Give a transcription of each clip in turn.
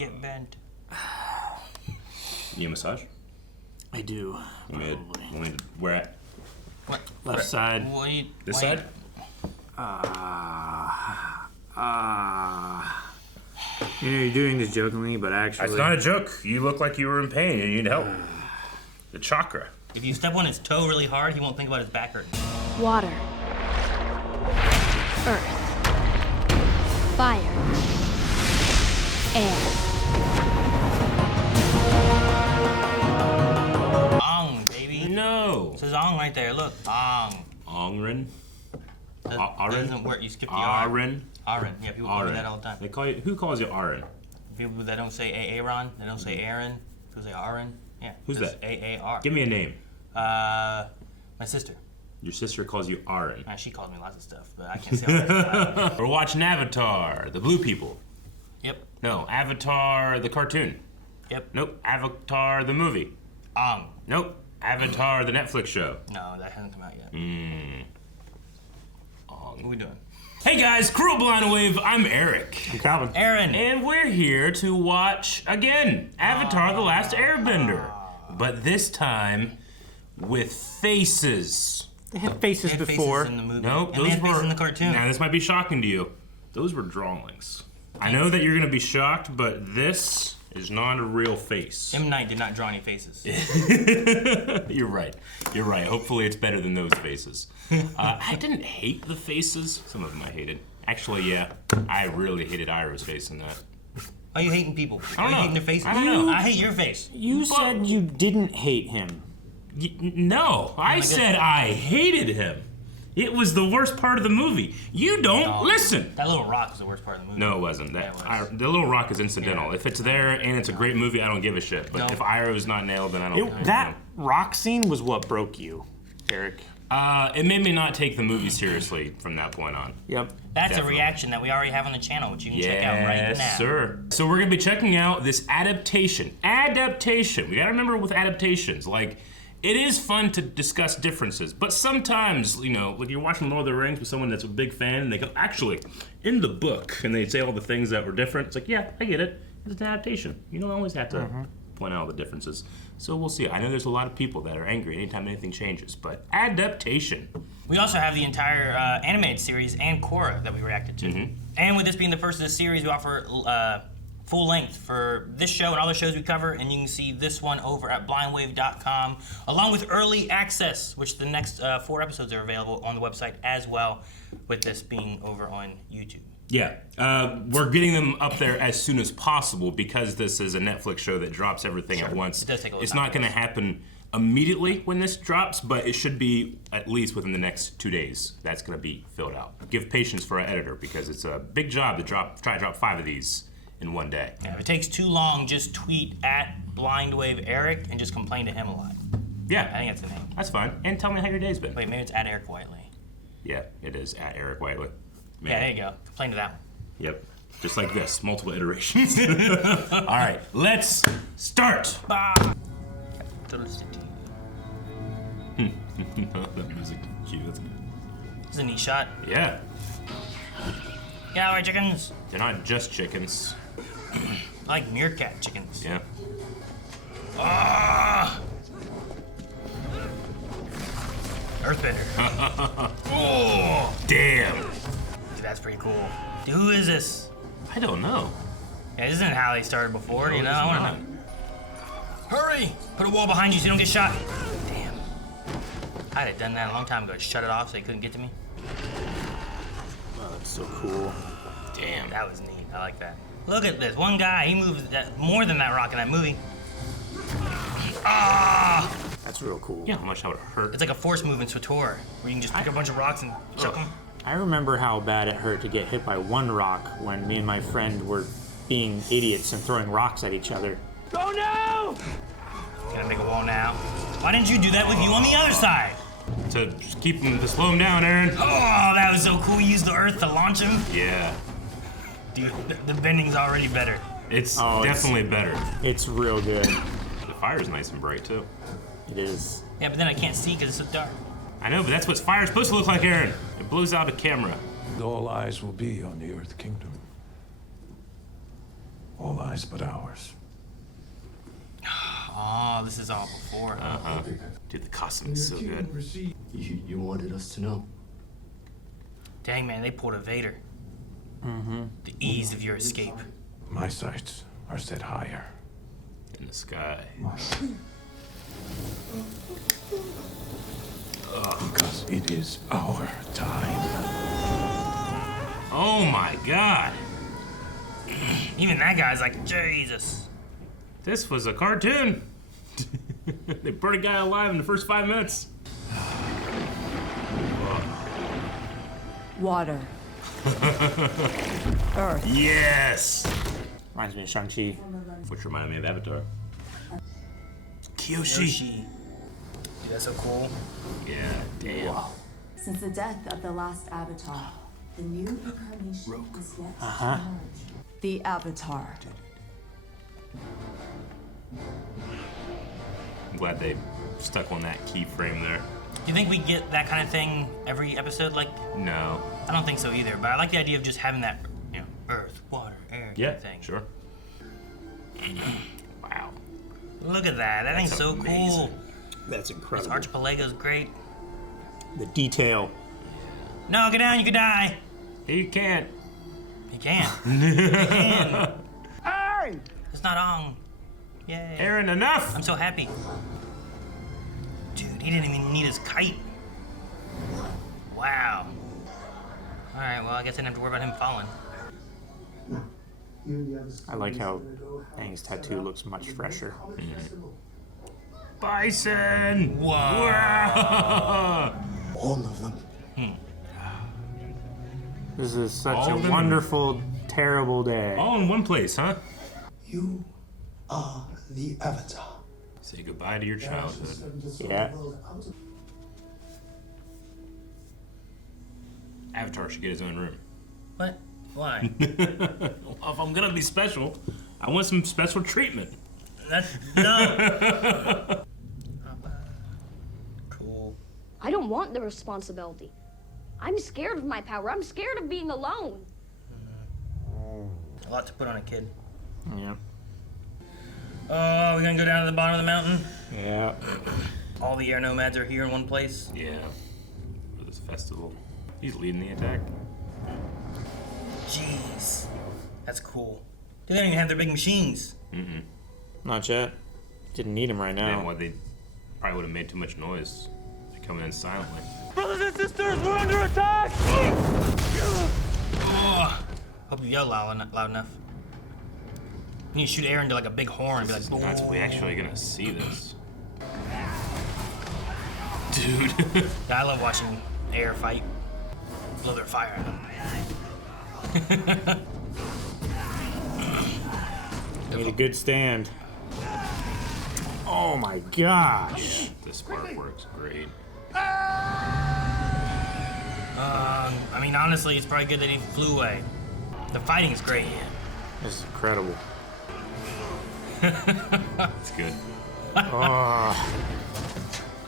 get bent. You need a massage? I do. Where at? What? Left side. This side? You know, you're doing this jokingly, but actually... It's not a joke. You look like you were in pain and you need help. The chakra. If you step on his toe really hard, he won't think about his back hurting. Water. Earth. Fire. Air. Aang, baby. No. It says Aang right there. Look. Aang. Angren? Doesn't work. You skip the R. Aren? Aren. Yeah, people call me that all the time. They call you, who calls you Aren? People that don't say Aaron, they don't say Aaron. People say Aren. Yeah. Who's that? A-A-R. Give me a name. My sister. Your sister calls you Aren. She calls me lots of stuff, but I can't say all that stuff. We're watching Avatar, the blue people. Yep. No, Avatar, the cartoon. Yep. Nope, Avatar, the movie. Aang. Nope, Avatar, the Netflix show. No, that hasn't come out yet. What are we doing? Hey guys, Cruel Blind Wave, I'm Eric. I'm Calvin. Aaron. And we're here to watch, again, Avatar, the Last Airbender. But this time, with faces. They had faces They had before. faces in the movie. Nope, and those they had were... faces in the cartoon. Now, this might be shocking to you. Those were drawings. I know that you're gonna be shocked, but this is not a real face. M. Night did not draw any faces. You're right. You're right. Hopefully it's better than those faces. I didn't hate the faces. Some of them I hated. Actually, yeah. I really hated Iroh's face in that. Why are you hating people? I don't know. Are you hating their faces? I don't know. I hate your face. You said you didn't hate him. No, I said I hated him. It was the worst part of the movie. You don't listen. That little rock was the worst part of the movie. No, it wasn't. Yeah, it was. The little rock is incidental. Yeah. If it's there and it's a great movie, I don't give a shit. But if Iroh's not nailed, then I don't. That rock scene was what broke you, Eric. It made me not take the movie seriously from that point on. Yep. That's Definitely. a reaction that we already have on the channel, which you can check out right now. Yes, sir. So we're gonna be checking out this adaptation. Adaptation. We gotta remember with adaptations, like, it is fun to discuss differences, but sometimes, you know, like you're watching Lord of the Rings with someone that's a big fan, and they go, actually, in the book, and they say all the things that were different. It's like, yeah, I get it. It's an adaptation. You don't always have to point out all the differences. So we'll see. I know there's a lot of people that are angry anytime anything changes, but adaptation. We also have the entire animated series and Korra that we reacted to. And with this being the first of the series, we offer full length for this show and all the shows we cover, and you can see this one over at blindwave.com, along with early access, which the next 4 episodes are available on the website as well, with this being over on YouTube. Yeah, we're getting them up there as soon as possible because this is a Netflix show that drops everything at once. It does take a little It's time. not going to happen immediately when this drops, but it should be at least within the next 2 days. That's going to be filled out. Give patience for our editor because it's a big job to try to drop 5 of these in one day. Yeah, if it takes too long, just tweet at BlindWaveEric and just complain to him a lot. Yeah, I think that's the name. that's fine. And tell me how your day's been. Wait, maybe it's at Eric Whiteley. Yeah, it is at Eric Whiteley. Man. Yeah, there you go. Complain to that one. Yep, just like this, multiple iterations. All right, let's start. Little city. That music, cue, that's good. This is a neat shot. Yeah, Get out of here, chickens. they're not just chickens. I like meerkat chickens. Yeah. Ah! Earthbender. Oh! Damn. Dude, that's pretty cool. Dude, who is this? I don't know. Yeah, this isn't how they started before, you know? it's I wanna not. know. Hurry! Put a wall behind you so you don't get shot. Damn. I'd have done that a long time ago. Shut it off so they couldn't get to me. Oh, that's so cool. Damn. That was neat. I like that. Look at this. One guy, he moves more than that rock in that movie. Ah! That's real cool. Yeah, how much that would hurt. It's like a force move in SWTOR, where you can just pick a bunch of rocks and chuck them. I remember how bad it hurt to get hit by one rock when me and my friend were being idiots and throwing rocks at each other. Oh no! Gonna make a wall now. Why didn't you do that with you on the other side? To keep him, to slow him down, Aaron. Oh, that was so cool. You used the earth to launch him. Yeah. Dude, the bending's already better. It's Oh, definitely better. It's real good. The fire's nice and bright, too. It is. Yeah, but then I can't see because it's so dark. I know, but that's what fire's supposed to look like, Aaron. It blows out a camera. All eyes will be on the Earth Kingdom. All allies but ours. Oh, this is all before. Dude, the costume is so good. You wanted us to know. Dang, man, they pulled a Vader. The ease of your escape. My sights are set higher. In the sky. Because it is our time. Oh my god. Even that guy's like, Jesus. This was a cartoon. They burned a guy alive in the first 5 minutes. Water. Earth. Yes! Reminds me of Shang-Chi. Which reminded me of Avatar. Yoshi. Dude, that's so cool. Yeah, damn. Since the death of the last Avatar, the new incarnation has yet to emerge. The Avatar. I'm glad they stuck on that keyframe there. Do you think we get that kind of thing every episode? Like, No. I don't think so either, but I like the idea of just having that, you know, earth, water, air Yeah, kind of thing. sure. Wow. Look at that. That thing's so amazing. cool. That's This incredible. archipelago's great. The detail. No, get down, you could die. You can't. You can't. You can. It's not on. Yay. Aaron, enough! I'm so happy. Dude, he didn't even need his kite. Wow. Alright, well, I guess I didn't have to worry about him falling. I like how Aang's tattoo looks much fresher. Bison! Whoa. Wow. All of them. This is such All a of them? wonderful, terrible day. All in one place, huh? You are the Avatar. Say goodbye to your childhood. Yeah. Avatar should get his own room. What? Why? If I'm gonna be special, I want some special treatment. That's no. Cool. I don't want the responsibility. I'm scared of my power. I'm scared of being alone. A lot to put on a kid. Yeah. Oh, we're gonna go down to the bottom of the mountain. Yeah. All the air nomads are here in one place. Yeah. For this festival. He's leading the attack. Jeez. That's cool. They don't even have their big machines. Not yet. Didn't need him right Man, now. what they probably would have made too much noise. They're coming in silently. Brothers and sisters, we're under attack! Oh, hope you yell loud enough. You need to shoot air into like a big horn and be like, This is nuts. We actually gonna see this. Dude. Yeah, I love watching air fight. Blow their fire out. Made a good stand. Oh my gosh. This spark works great. I mean, honestly, it's probably good that he flew away. The fighting is great. This is incredible. It's good. I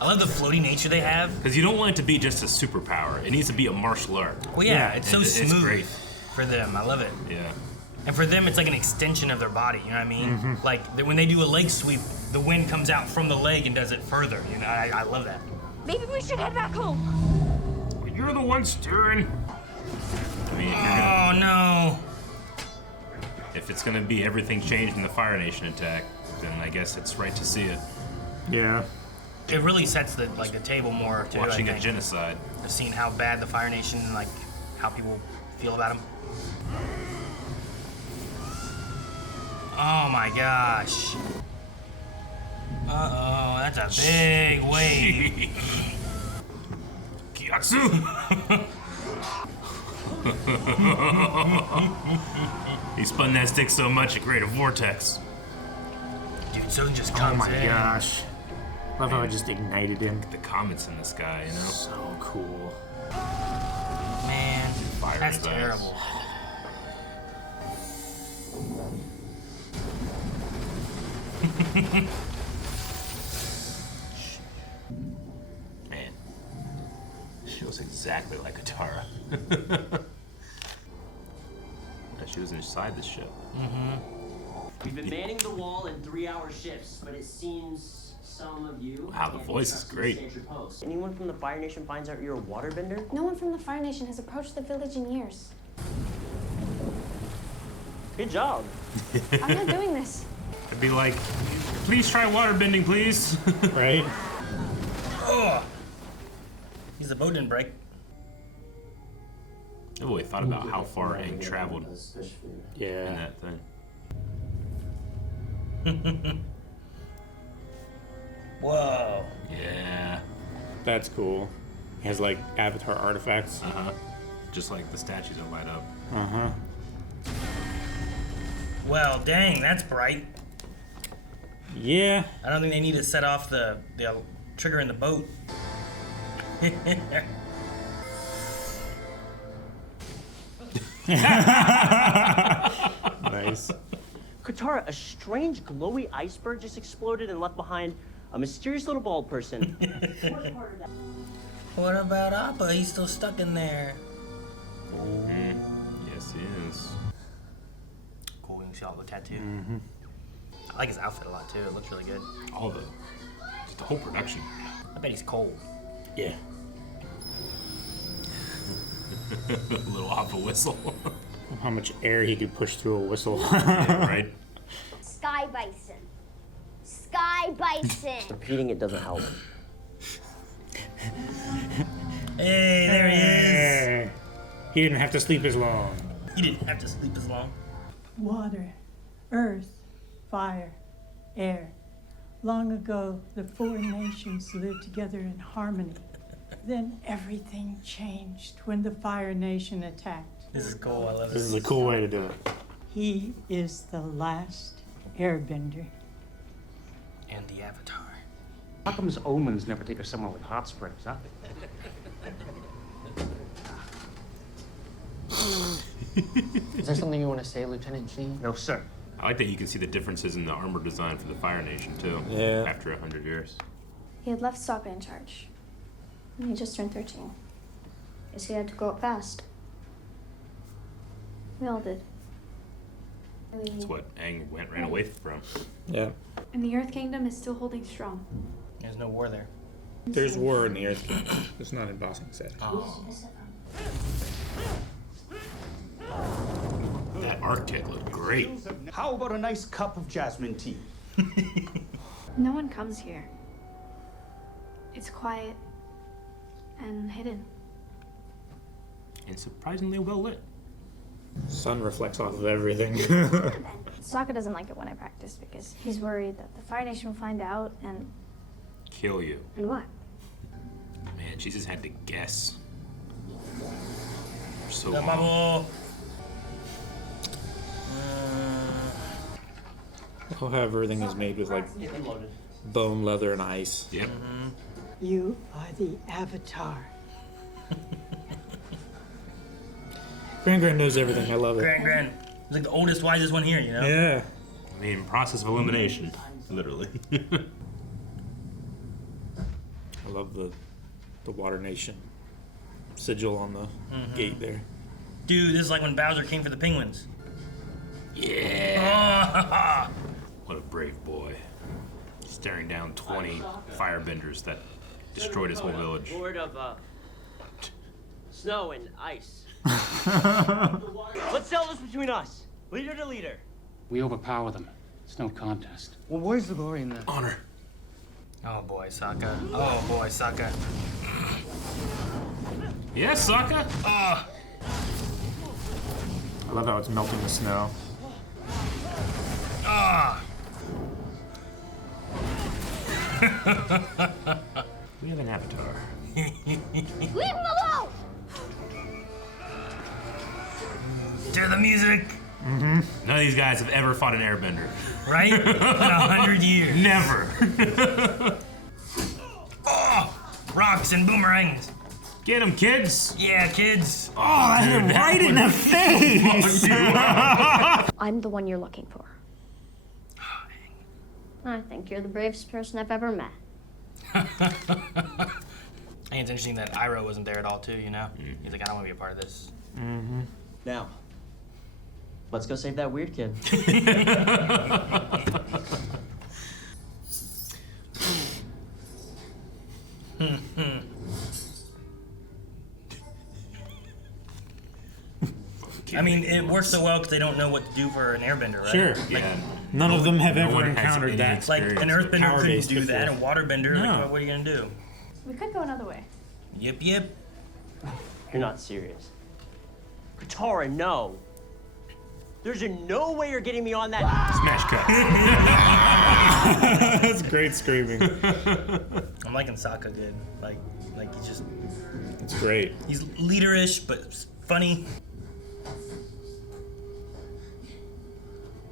love the floaty nature they have. Because you don't want it to be just a superpower. It needs to be a martial art. Well, yeah, it's so smooth It's great. for them. I love it. Yeah. And for them, it's like an extension of their body. You know what I mean? Like when they do a leg sweep, the wind comes out from the leg and does it further. You know, I love that. Maybe we should head back home. Well, you're the one steering. I mean, if you're gonna, Oh no! if it's gonna be everything changed in the Fire Nation attack, then I guess it's right to see it. Yeah. It really sets the table more too. Watching I a think. genocide. Of seeing how bad the Fire Nation, like how people feel about them. Oh my gosh. Uh-oh, that's a big wave. Gyatso! He spun that stick so much it created a vortex. Dude, Sozin just comes Oh my in. gosh. Love how it just ignited him. The comets in the sky, you know? So cool. Man, Fire that's in his eyes. terrible. Man. She looks exactly like Katara. She was inside the ship. We've been manning the wall in 3-hour shifts, but it seems some of you. Wow, the voice is great. Anyone from the Fire Nation finds out you're a waterbender? No one from the Fire Nation has approached the village in years. Good job. I'm not doing this. I'd be like, please try waterbending, please. Right? Oh! He's the boat didn't break. I've always thought about how far Aang traveled in Yeah. that thing. Whoa. Yeah. That's cool. He has like Avatar artifacts. Just like the statues that light up. Well, dang, that's bright. Yeah. I don't think they need to set off the trigger in the boat. Nice. Katara, a strange glowy iceberg just exploded and left behind a mysterious little bald person. What about Appa? He's still stuck in there. Yes, he is. Cool, you can see all the tattoo. I like his outfit a lot too. It looks really good. Just the whole production. I bet he's cold. Yeah. A little off a whistle. How much air he could push through a whistle. Yeah, right? Sky Bison. Sky Bison. Repeating it doesn't help. Hey, there he is. He didn't have to sleep as long. He didn't have to sleep as long. Water, earth, fire, air. Long ago, the 4 nations lived together in harmony. Then everything changed when the Fire Nation attacked. This is cool. I love This is a cool way to do it. He is the last Airbender. And the Avatar. How come's omens never take us somewhere with hot springs, huh? Is there something you want to say, Lieutenant G? No, sir. I like that you can see the differences in the armor design for the Fire Nation, too. Yeah. After 100 years. He had left Sokka in charge. And he just turned 13. Guess he had to grow up fast. We all did. That's what Aang ran away from. Yeah. And the Earth Kingdom is still holding strong. There's no war there. There's war in the Earth Kingdom. It's not in Bossing Set. Oh. That Arctic looked great. How about a nice cup of jasmine tea? No one comes here. It's quiet and hidden. And surprisingly well lit. Sun reflects off of everything. Sokka doesn't like it when I practice because he's worried that the Fire Nation will find out and... Kill you. And what? Man, Jesus had to guess. For so The long. bubble. I'll have everything is made with like bone, leather, and ice. Yep. You are the Avatar. Gran knows everything. I love it. Gran. He's like the oldest, wisest one here, you know? Yeah. I mean, process of elimination. Literally. I love the Water Nation sigil on the gate there. Dude, this is like when Bowser came for the penguins. Yeah. What a brave boy. Staring down 20 firebenders that destroyed his whole village. Lord of snow and ice. Let's settle this between us, leader to leader. We overpower them. It's no contest. Well, where's the glory in that? Honor. Oh boy, Sokka. Oh boy, Sokka. Yes, Sokka. Oh. I love how it's melting the snow. Ah. We have an avatar. Leave him alone! To the music. None of these guys have ever fought an airbender. Right? In 100 years. Never. Oh! Rocks and boomerangs. Get him, kids. Yeah, kids. Oh, I hit him right in the face! I'm the one you're looking for. I think you're the bravest person I've ever met. I think it's interesting that Iroh wasn't there at all, too, you know? He's like, I don't want to be a part of this. Now, Let's go save that weird kid. I mean, it works so well because they don't know what to do for an airbender, right? Sure. Like, None of them have no ever one has encountered any that. like an earthbender couldn't Power-based do that, before. and waterbender, No. like, what are you gonna do? We could go another way. Yep, yep. You're not serious. Katara, no. There's no way you're getting me on that. Smash cut. That's great screaming. I'm liking Sokka good. Like he's just, It's great. he's leaderish, but funny.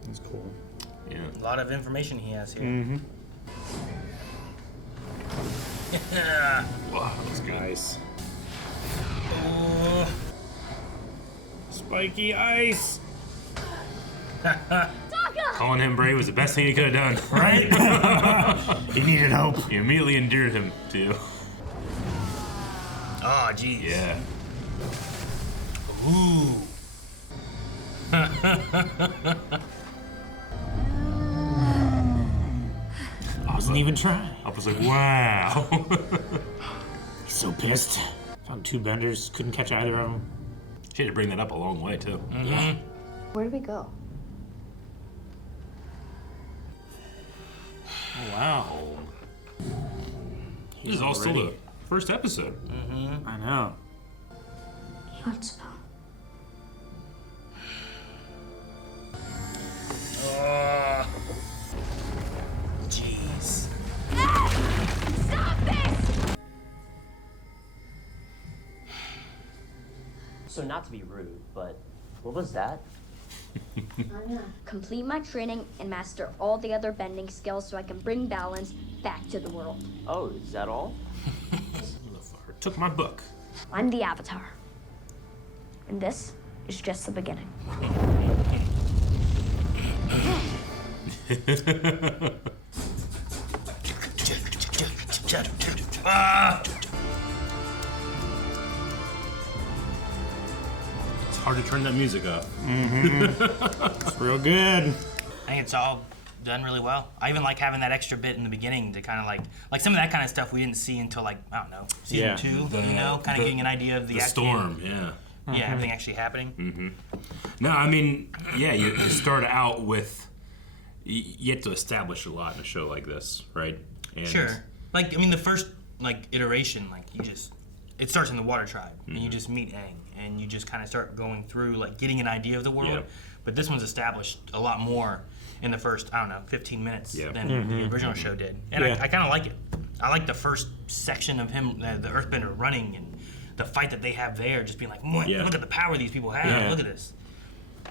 It's cool. Yeah. A lot of information he has here. Mm-hmm. Yeah. Wow, that was good. Nice. Oh. Spiky ice. Calling him brave was the best thing he could have done. Right? He needed hope. You immediately endeared him to. Oh, geez. Yeah. Ooh. I wasn't even trying. I was like, wow. He's so pissed. Found 2 benders, couldn't catch either of them. She had to bring that up a long way, too. Yeah. Where do we go? Oh, wow. This is all still the first episode. I know. He wants to know. Oh. Jeez. Stop this! So not to be rude, but what was that? Complete my training and master all the other bending skills so I can bring balance back to the world. Oh, is that all? Took my book. I'm the Avatar. And this is just the beginning. Ah! It's hard to turn that music up. It's real good. I think it's all done really well. I even like having that extra bit in the beginning to kind of like some of that kind of stuff we didn't see until like, I don't know, season 2, you know, kind of getting an idea of the storm, yeah. Yeah, everything actually happening. Mm-hmm. No, I mean, yeah, you start out with, you have to establish a lot in a show like this, right? And Sure. Like, I mean, the first, like, iteration, like, it starts in the Water Tribe, and you just meet Aang, and you just kind of start going through, like, getting an idea of the world. Yep. But this one's established a lot more in the first, I don't know, 15 minutes Yep. than the original show did. And Yeah. I kind of like it. I like the first section of him, the Earthbender running, and the fight that they have there, just being like, Yeah. look at the power these people have, Yeah. look at this.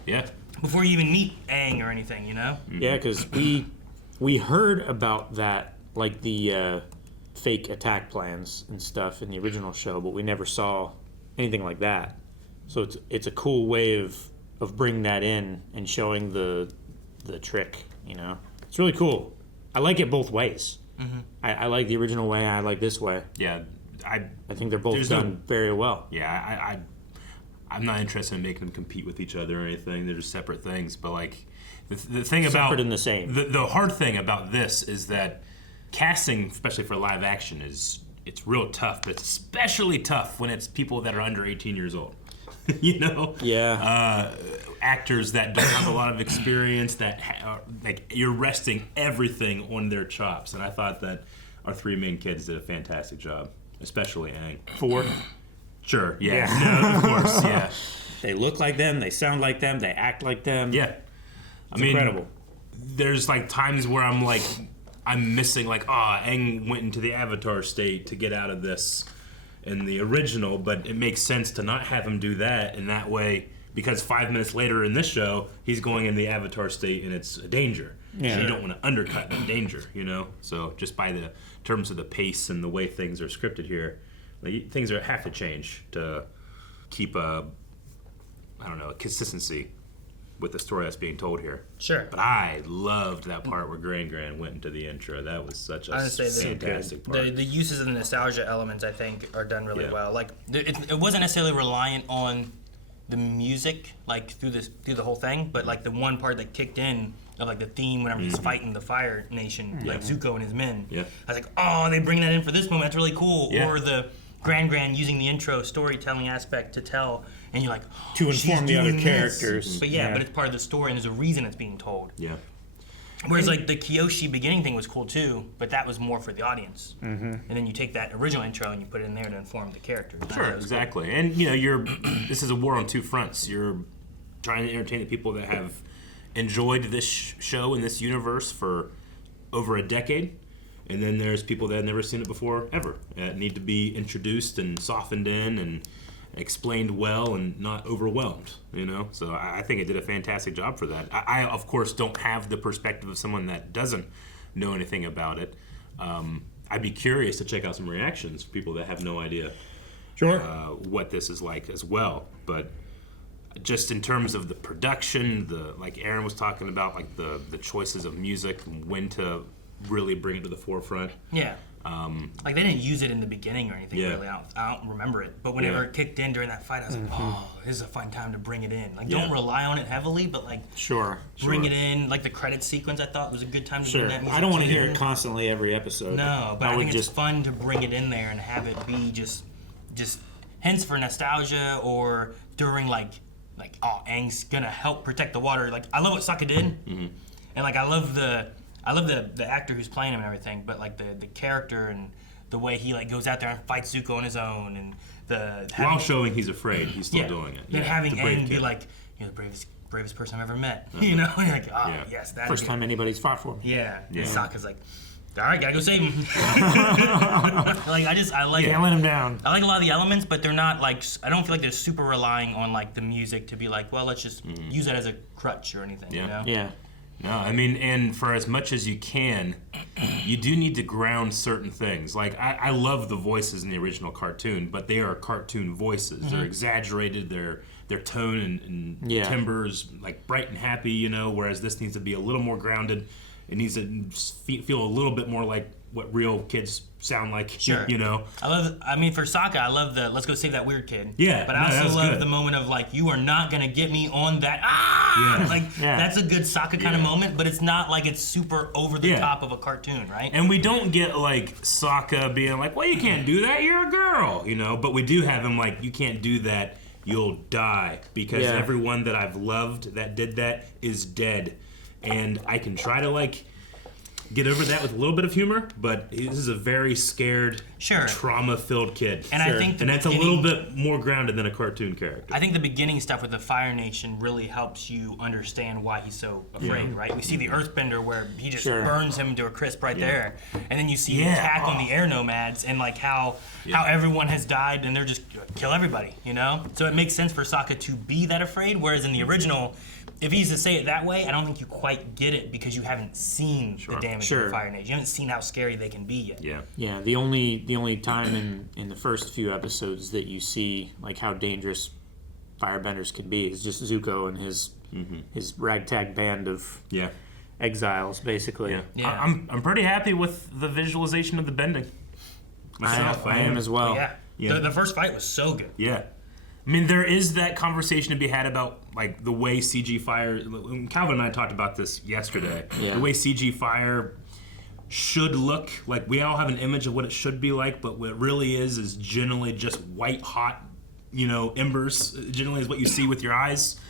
Yeah. Before you even meet Aang or anything, you know? Yeah, because we heard about that, like the fake attack plans and stuff in the original show, but we never saw anything like that. So it's a cool way of bringing that in and showing the trick. You know, it's really cool. I like it both ways. Mm-hmm. I like the original way. I like this way. Yeah, I think they're both There's done very well. Yeah, I'm not interested in making them compete with each other or anything. They're just separate things. But like the thing about Separate and the same. The hard thing about this is that casting, especially for live action, it's real tough. But it's especially tough when it's people that are under 18 years old. You know? Yeah. Actors that don't have a lot of experience, that like you're resting everything on their chops. And I thought that our 3 main kids did a fantastic job, especially Aang. 4. Sure, yeah. No, of course, yeah. They look like them. They sound like them. They act like them. Yeah. It's incredible. There's like times where I'm missing like, Aang went into the Avatar state to get out of this in the original, but it makes sense to not have him do that in that way because 5 minutes later in this show, he's going in the Avatar state and it's a danger. Yeah. So you don't want to undercut that danger, you know? So just by the terms of the pace and the way things are scripted here, like, things have to change to keep a consistency with the story that's being told here. Sure. But I loved that part where Gran went into the intro. That was such a fantastic part. The uses of the nostalgia elements, I think, are done really well. Like, it wasn't necessarily reliant on the music like through the whole thing, but like the one part that kicked in of like the theme whenever he's fighting the Fire Nation, like Zuko and his men. Yeah. I was like, oh, they bring that in for this moment. That's really cool. Yeah. Or the Gran using the intro storytelling aspect to tell, and you're like, oh, To she's inform the other doing characters. this. But but it's part of the story, and there's a reason it's being told. Yeah. Whereas like the Kyoshi beginning thing was cool too, but that was more for the audience. And then you take that original intro and you put it in there to inform the characters. Sure, exactly. Cool. And this is a war on two fronts. You're trying to entertain the people that have enjoyed this show and this universe for over a decade, and then there's people that have never seen it before ever, that need to be introduced and softened in and explained well and not overwhelmed, So I think it did a fantastic job for that. I of course don't have the perspective of someone that doesn't know anything about it. I'd be curious to check out some reactions for people that have no idea what this is like as well. But just in terms of the production, like Aaron was talking about, like the choices of music, when to really bring it to the forefront. Yeah. Like they didn't use it in the beginning or anything really. I don't remember it. But whenever it kicked in during that fight, I was like, oh, this is a fun time to bring it in. Like don't rely on it heavily, but like bring it in. Like the credit sequence, I thought was a good time to bring that music. I don't want to hear it constantly every episode. No, but I think it's fun to bring it in there and have it be just hints for nostalgia, or during like oh, Aang's gonna help protect the water. Like I love what Sokka did, and like I love the actor who's playing him and everything, but like the character and the way he like goes out there and fights Zuko on his own, and while showing he's afraid, he's still doing it. Then having Aang be like, you're the bravest person I've ever met. And you're like, oh yes, that's first time anybody's fought for him. Yeah. And Sokka's like, all right, gotta go save him. Like I like. Can't let him down. I like a lot of the elements, but they're not like. I don't feel like they're super relying on like the music to be like, well, let's just use that as a crutch or anything. Yeah. You know? Yeah. No, I mean, and for as much as you can, you do need to ground certain things. Like, I love the voices in the original cartoon, but they are cartoon voices. They're exaggerated, their tone and timbre is like bright and happy, whereas this needs to be a little more grounded. It needs to feel a little bit more like what real kids sound like, Sure. I mean, for Sokka, I love the let's go save that weird kid. Yeah. But I also love the moment of like, you are not going to get me on that. Ah! Yeah. That's a good Sokka kind of moment, but it's not like it's super over the top of a cartoon, right? And we don't get like Sokka being like, well, you can't do that, you're a girl, but we do have him like, you can't do that, you'll die. Because everyone that I've loved that did that is dead. And I can try to like get over that with a little bit of humor, but this is a very scared, trauma-filled kid. And I think that's a little bit more grounded than a cartoon character. I think the beginning stuff with the Fire Nation really helps you understand why he's so afraid, right? We see the Earthbender where he just burns him to a crisp right there, and then you see him attack on the air nomads and like how everyone has died and they're just kill everybody, So it makes sense for Sokka to be that afraid, whereas in the original, if he's to say it that way, I don't think you quite get it because you haven't seen the damage of the Fire Nation. You haven't seen how scary they can be yet. Yeah. The only time in the first few episodes that you see like how dangerous firebenders can be is just Zuko and his ragtag band of exiles, basically. Yeah. I'm pretty happy with the visualization of the bending. Myself, I am as well. The first fight was so good. Yeah. I mean, there is that conversation to be had about like the way CG fire. Calvin and I talked about this yesterday. The way CG fire should look. Like we all have an image of what it should be like, but what it really is generally just white hot, embers. Generally, is what you see with your eyes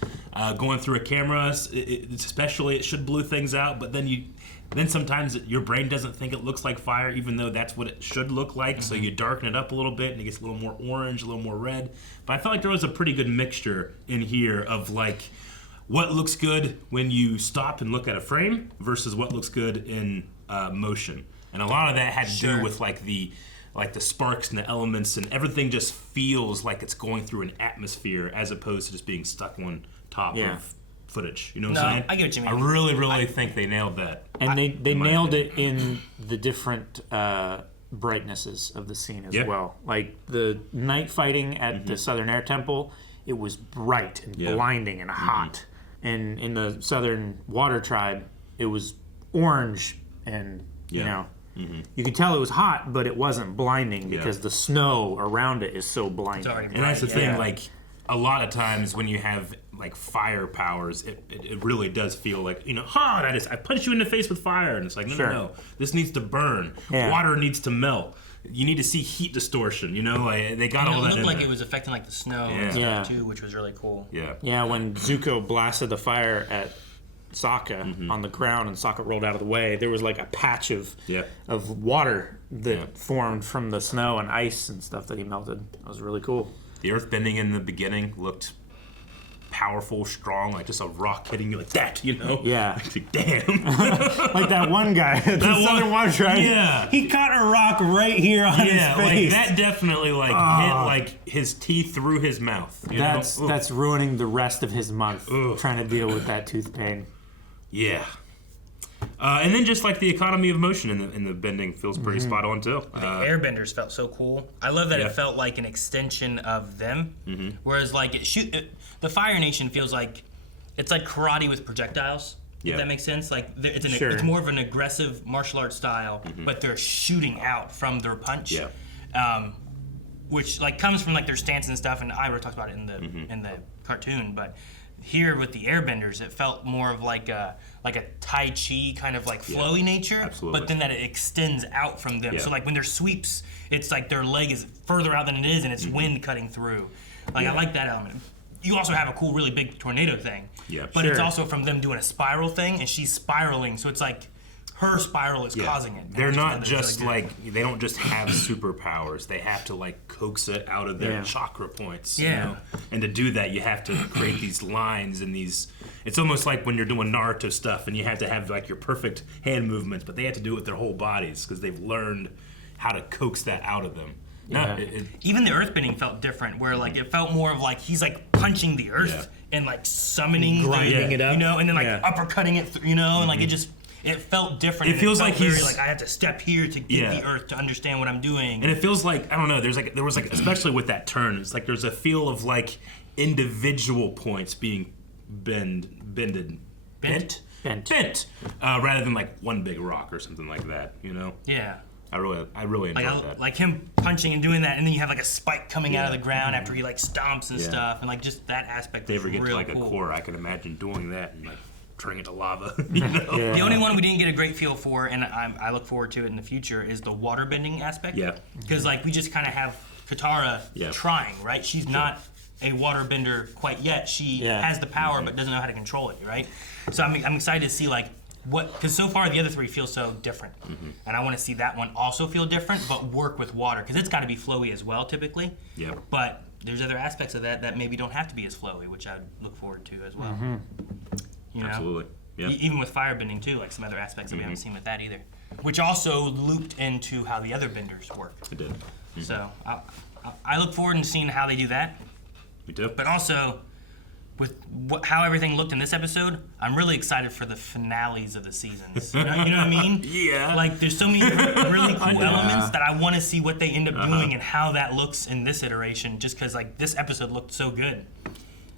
going through a camera. Especially, it should blue things out, but then sometimes your brain doesn't think it looks like fire, even though that's what it should look like. So you darken it up a little bit, and it gets a little more orange, a little more red. But I felt like there was a pretty good mixture in here of like what looks good when you stop and look at a frame versus what looks good in motion. And a lot of that had to do with like the sparks and the elements, and everything just feels like it's going through an atmosphere as opposed to just being stuck on top of footage. You know what I'm saying? I get what you mean. I really think they nailed that. And they nailed it in the different brightnesses of the scene as well. Like the night fighting at the Southern Air Temple, it was bright and blinding and hot. And in the Southern Water Tribe, it was orange and, you could tell it was hot, but it wasn't blinding because the snow around it is so blinding. And that's the thing, like, a lot of times when you have like fire powers, it really does feel like, that is, I punched you in the face with fire, and it's like, no, this needs to burn. Yeah. Water needs to melt. You need to see heat distortion, like they got all that in It looked like there. it was affecting like the snow and stuff too, which was really cool. Yeah, when Zuko blasted the fire at Sokka on the ground and Sokka rolled out of the way, there was like a patch of water that formed from the snow and ice and stuff that he melted. That was really cool. The earth bending in the beginning looked powerful, strong, like just a rock hitting you like that, Yeah. Like, damn. Like that one guy at the Southern Water Tribe. Yeah. He caught a rock right here on his face. Like that definitely hit like his teeth through his mouth. That's ruining the rest of his month trying to deal with that tooth pain. Yeah. And then just like the economy of motion in the bending feels pretty spot on too. The airbenders felt so cool. I love that it felt like an extension of them. Whereas like the Fire Nation feels like it's like karate with projectiles. If that makes sense. Like it's more of an aggressive martial arts style, but they're shooting out from their punch. Which like comes from like their stance and stuff, and Iroh talks about it in the cartoon, but here with the airbenders, it felt more of like a Tai Chi kind of like flowy nature, absolutely. but then that it extends out from them. So like when their sweeps, it's like their leg is further out than it is, and it's wind cutting through. Like I like that element. You also have a cool, really big tornado thing, but it's also from them doing a spiral thing, and she's spiraling, so it's like her spiral is causing it. They're not just they don't just have superpowers. They have to like coax it out of their chakra points. Yeah. And to do that, you have to create these lines and these. It's almost like when you're doing Naruto stuff, and you have to have like your perfect hand movements, but they have to do it with their whole bodies because they've learned how to coax that out of them. Yeah. Even the earthbending felt different, where like it felt more of like he's like punching the earth and like summoning, grinding it up, and then like uppercutting it, and like it felt different. It feels like very, he's like I have to step here to get the earth to understand what I'm doing. And it feels like, I don't know, there was like especially with that turn, it's like there's a feel of like individual points being bent, rather than like one big rock or something like that. Yeah. I really enjoyed that. Like him punching and doing that, and then you have like a spike coming out of the ground after he like stomps and stuff, and like just that aspect. If they ever was get real to like cool. a core, I can imagine doing that and like turning it to lava. The only one we didn't get a great feel for, and I look forward to it in the future, is the water bending aspect. Yeah. Because like we just kind of have Katara trying, right? She's not a water bender quite yet. She has the power, but doesn't know how to control it, right? So I'm excited to see like because so far the other three feel so different, and I want to see that one also feel different, but work with water, because it's got to be flowy as well typically. Yeah. But there's other aspects of that maybe don't have to be as flowy, which I look forward to as well. Absolutely. Yeah. Even with firebending too, like some other aspects that we haven't seen with that either, which also looped into how the other benders work. It did. So I look forward to seeing how they do that. Me too. But also, with how everything looked in this episode, I'm really excited for the finales of the seasons. You know what I mean? Yeah. Like, there's so many really cool elements that I want to see what they end up doing and how that looks in this iteration, just because, like, this episode looked so good.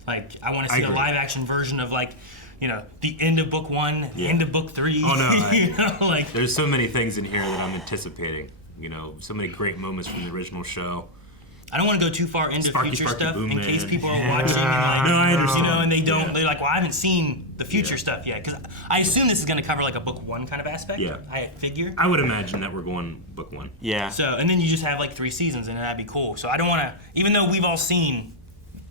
Like, I want to see a live-action version of, like, the end of book 1, the end of book 3. Oh, no. There's so many things in here that I'm anticipating. So many great moments from the original show. I don't want to go too far into future stuff Boom in Man. case people are watching and like, No, I understand. and they don't. They're like, well, I haven't seen the future stuff yet, because I assume this is going to cover like a book 1 kind of aspect. Yeah. I figure. I would imagine that we're going book 1. Yeah. So, and then you just have like 3 seasons, and that'd be cool. So I don't want to, even though we've all seen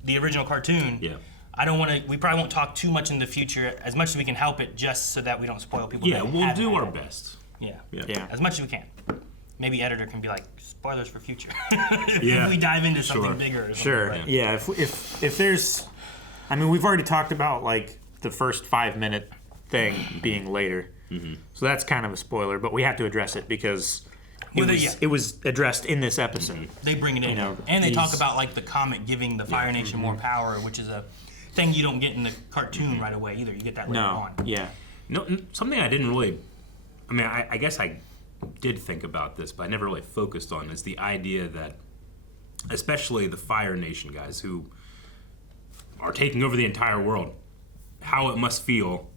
the original cartoon. Yeah. I don't want to. We probably won't talk too much in the future, as much as we can help it, just so that we don't spoil people. Yeah, we'll do our best. Yeah. Yeah. As much as we can. Maybe editor can be like, spoilers for future. Yeah. If we dive into something bigger. Or something, Sure. right? Yeah. If there's, I mean, we've already talked about like the first 5-minute thing being later, so that's kind of a spoiler. But we have to address it because it was addressed in this episode. They bring it in, and they talk about like the comet giving the Fire Nation more power, which is a thing you don't get in the cartoon right away either. You get that later on. Yeah. No, something I didn't really. I mean, I guess I did think about this, but I never really focused on is the idea that, especially the Fire Nation guys who are taking over the entire world, how it must feel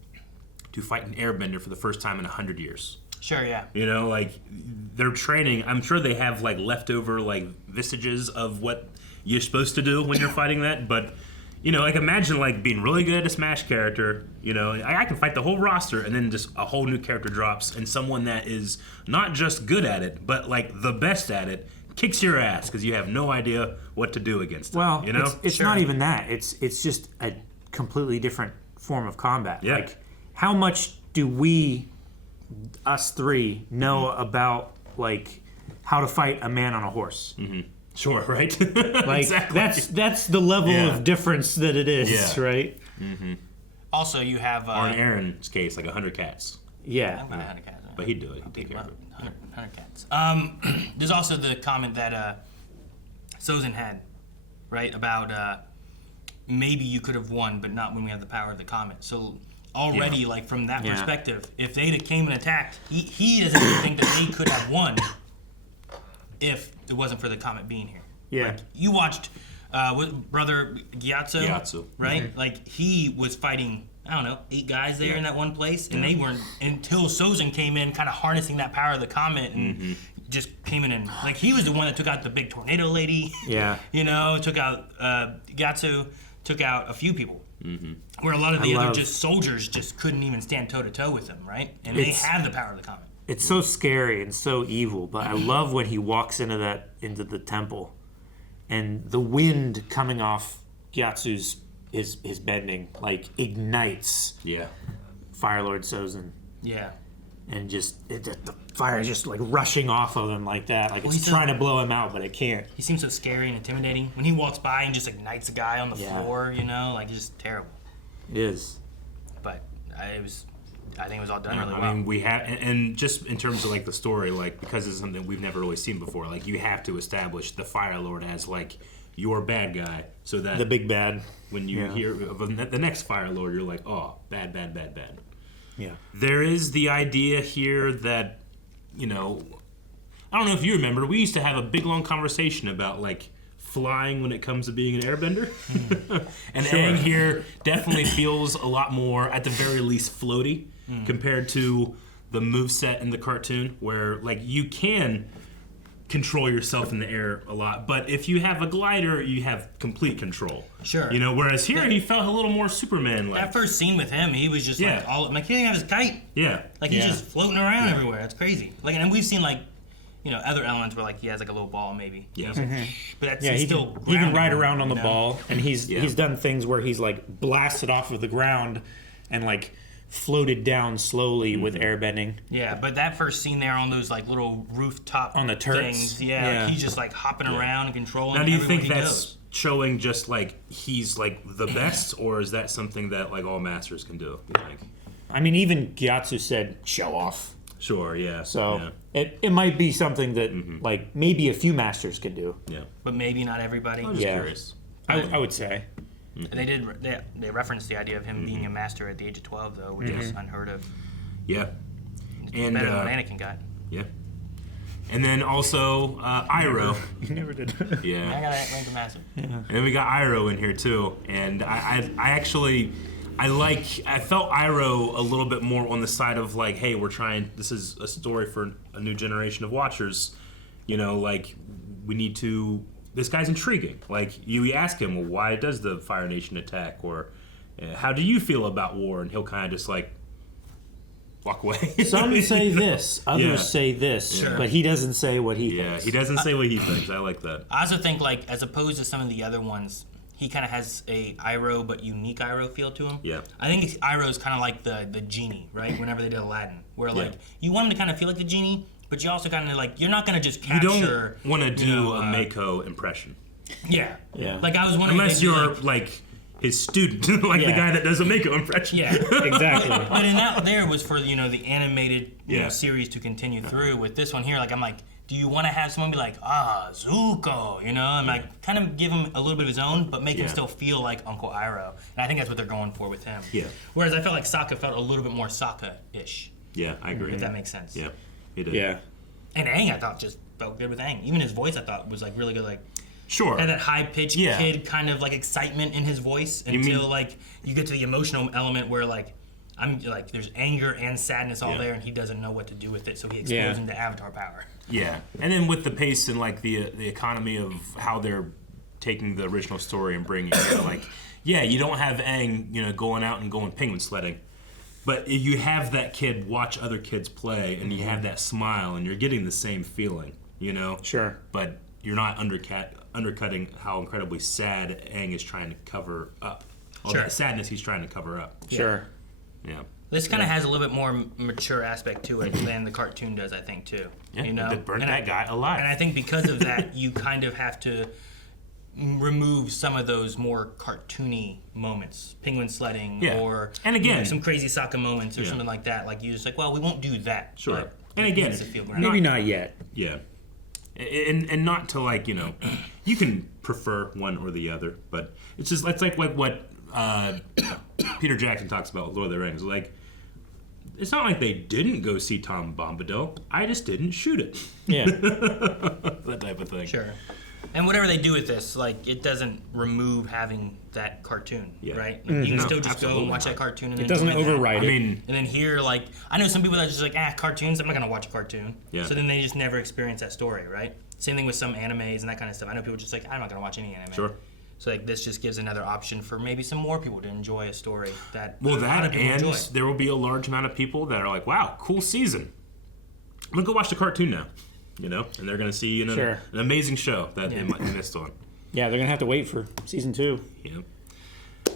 to fight an airbender for the first time in 100 years. Sure, yeah. Like, they're training. I'm sure they have, like, leftover, like, vestiges of what you're supposed to do when you're fighting that, but you know, like imagine like being really good at a Smash character. You know, I can fight the whole roster, and then just a whole new character drops, and someone that is not just good at it, but like the best at it, kicks your ass because you have no idea what to do against it. Well, you know, it's not even that. It's just a completely different form of combat. Yeah. Like, how much do we, us three, know about like how to fight a man on a horse? Sure, right? Like Exactly. that's the level of difference that it is, right? Also, you have or in Aaron's case, like 100 cats. Yeah. I'm about 100 cats. But he'd do it. He'd take care of it. 100 cats. There's also the comment that Sozin had, right, about maybe you could have won, but not when we have the power of the comet. So already, like from that perspective, if they came and attacked, he doesn't even think that they could have won if it wasn't for the comet being here. Yeah. Like, you watched Brother Gyatso, right? Like he was fighting, I don't know, 8 guys there in that one place, and they weren't until Sozin came in, kind of harnessing that power of the comet and just came in and like he was the one that took out the big tornado lady. Yeah. You know, took out Gyatso, took out a few people. Where a lot of the other just soldiers just couldn't even stand toe to toe with him, right? And they have the power of the comet. It's so scary and so evil, but I love when he walks into the temple, and the wind coming off Gyatso's his bending like ignites. Yeah. Fire Lord Sozin. Yeah. And just the fire is just like rushing off of him like that, like it's trying to blow him out, but it can't. He seems so scary and intimidating when he walks by and just ignites a guy on the floor. You know, like just terrible. It is. But I think it was all done really well. I mean, we have, and just in terms of like the story, like because it's something we've never really seen before, like you have to establish the Fire Lord as like your bad guy, so that the big bad. When you hear of the next Fire Lord, you're like, oh, bad. Yeah. There is the idea here that, you know, I don't know if you remember, we used to have a big long conversation about like flying when it comes to being an airbender. And Aang here definitely feels a lot more, at the very least, floaty compared to the moveset in the cartoon, where like you can control yourself in the air a lot, but if you have a glider, you have complete control. Sure. You know, whereas here he felt a little more Superman-like. That first scene with him, he was just like all like he didn't have his kite. Yeah. Like he's just floating around everywhere. It's crazy. Like, and we've seen like, you know, other elements where like he has like a little ball maybe. Yeah. But that's he still he can ride grounded, around on the you know? ball, and he's done things where he's like blasted off of the ground and like floated down slowly with airbending. Yeah, but that first scene there on those like little rooftop on the turrets, things, like, he's just like hopping around and controlling. Now, do you everywhere think he that's goes. showing just like he's like the best, or is that something that like all masters can do? You think? I mean, even Gyatso said show off. Sure, yeah. So it might be something that like maybe a few masters can do. Yeah. But maybe not everybody. I'm just curious. I would say. They referenced the idea of him being a master at the age of 12 though, which is unheard of. Yeah. And better than Anakin got. Yeah. And then also Iroh. You never did. Yeah. I got that rank of master. Yeah. And then we got Iroh in here too, and I actually I felt Iroh a little bit more on the side of like, hey, this is a story for a new generation of watchers, you know, like we need to. This guy's intriguing. Like you ask him, well, why does the Fire Nation attack, or how do you feel about war? And he'll kind of just like walk away. Some say this, others say this, but he doesn't say what he thinks. Yeah, he doesn't say what he thinks. I like that. I also think like as opposed to some of the other ones, he kind of has a Iroh but unique Iroh feel to him. Yeah. I think Iroh is kind of like the genie, right? Whenever they did Aladdin, where like you want him to kind of feel like the genie, but you also kind of like you're not gonna just capture. You don't want to do a Mako impression. Yeah. Yeah. Like I was wondering, unless you're like his student, like the guy that does a Mako impression. Yeah, exactly. But in that there was for the animated series to continue through. With this one here, like I'm like, do you want to have someone be like Zuko, and like kind of give him a little bit of his own, but make him still feel like Uncle Iroh, and I think that's what they're going for with him. Yeah. Whereas I felt like Sokka felt a little bit more Sokka-ish. Yeah, I agree. If that makes sense. Yeah, he did. Yeah. And Aang, I thought just felt good with Aang. Even his voice, I thought was like really good. Like. Sure. Had that high-pitched kid kind of like excitement in his voice until like you get to the emotional element where like I'm like there's anger and sadness all there and he doesn't know what to do with it, so he explodes into Avatar power. Yeah, and then with the pace and like the economy of how they're taking the original story and bringing it. Like, yeah, you don't have Aang, going out and going penguin sledding, but you have that kid watch other kids play, and you have that smile, and you're getting the same feeling, Sure. But you're not undercutting how incredibly sad Aang is trying to cover up. All that sadness he's trying to cover up. Sure. Yeah. This kind of has a little bit more mature aspect to it than the cartoon does, I think, too. Yeah, they burned that guy alive. And I think because of that, you kind of have to remove some of those more cartoony moments, penguin sledding, or and again, some crazy Sokka moments or something like that. Like, you're just like, well, we won't do that. Sure. But And again, it feel grounded. Maybe not yet. Yeah. And not to you can prefer one or the other, but it's like what Peter Jackson talks about with Lord of the Rings. Like, it's not like they didn't go see Tom Bombadil. I just didn't shoot it. Yeah. That type of thing. Sure. And whatever they do with this, like, it doesn't remove having that cartoon, right? Like, you can still just go and watch that cartoon. And it doesn't override it. And then here, like, I know some people that are just like, cartoons, I'm not going to watch a cartoon. Yeah. So then they just never experience that story, right? Same thing with some animes and that kind of stuff. I know people just like, I'm not going to watch any anime. Sure. So like this just gives another option for maybe some more people to enjoy a story that Well, a lot of that people and enjoy. there will be a large amount of people that are like, wow, cool season. I'm going to go watch the cartoon now. And they're going to see an amazing show that they missed on. Yeah, they're going to have to wait for season 2. Yep.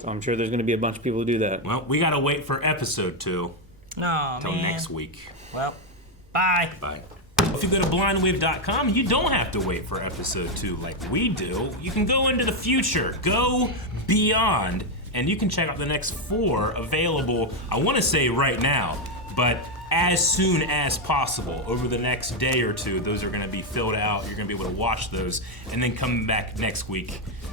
So I'm sure there's going to be a bunch of people who do that. Well, we got to wait for episode 2 until next week. Well, bye. Bye. If you go to blindwave.com, you don't have to wait for episode 2 like we do. You can go into the future, go beyond, and you can check out the next 4 available, I want to say right now, but as soon as possible. Over the next day or 2, those are going to be filled out. You're going to be able to watch those, and then come back next week